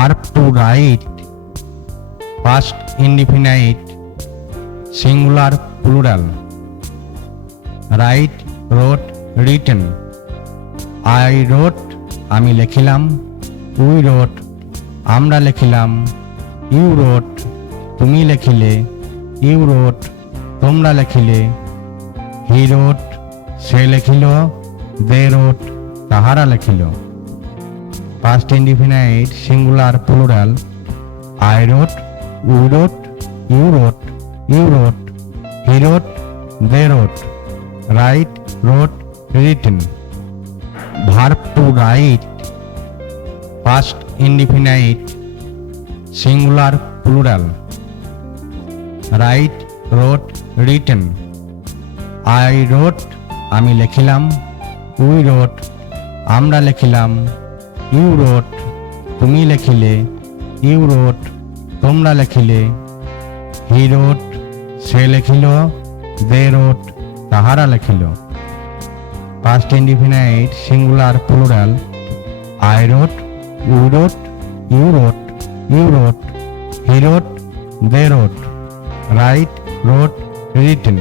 verb to write, past indefinite, singular plural. Write, wrote, written. I wrote, আমি লিখিলাম। We wrote, আমরা লিখিলাম। You wrote, তুমি লিখিলে। You wrote, তোমরা লিখিলে। He wrote, say লিখিল। They wrote, তাহারা লিখিল। Past indefinite, singular plural. I wrote, we wrote, you wrote, you wrote, he wrote, they wrote. Write, wrote, written. Verb to write, past indefinite, singular plural. Write, wrote, written. I wrote, আমি লিখিলাম। We wrote, আমরা লিখিলাম। You wrote, তুমি লিখিলে। You wrote, তোমরা লিখিলে। He wrote, say লিখিল। They wrote, তাহারা লিখিল। Past indefinite, singular plural. I wrote, we wrote, you wrote, you wrote, he wrote, they wrote. Write, wrote, written.